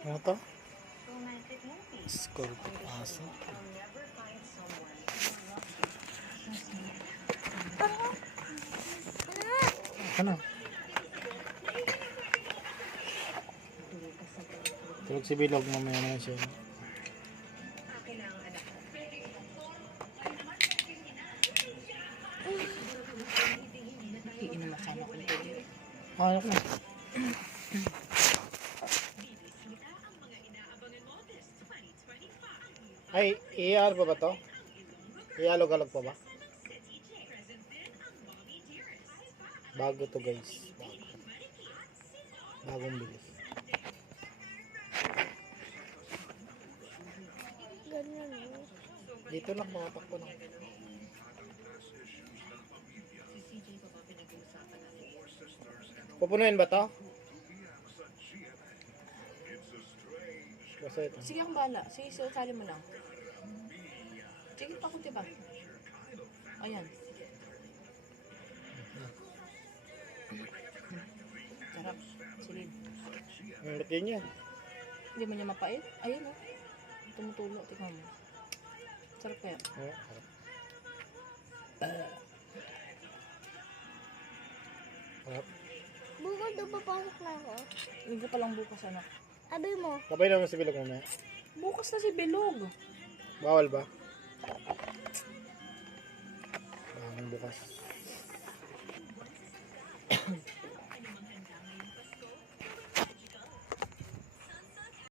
Ano to? Scorpio aso. Ano? Tulog si Bilog, mamaya naman siya. Iinom sana ko ito. Ano ko na? Ay, i-ano pa ba to? I-alog-alog pa ba? Bago to guys. Bagong bilis. Ganyan o. Dito lang makatakbo lang. Pupunuin ba to? Basta ito. Sige akong bahala. Sige, sali mo lang. Sige, pakunti ba? Ayan. Sarap. Sige. Ang laki niya. Hindi mo niya mapait? Ayun o. Tumutulo. Tingnan mo. Sarap kaya. Oh, harap. Harap. Bukas daw papasok na ako. Hindi pa lang bukas, anak. Sabi mo. Sabay naman si Bilog mamaya. Bukas na si Bilog. Bawal ba? Bawal bukas.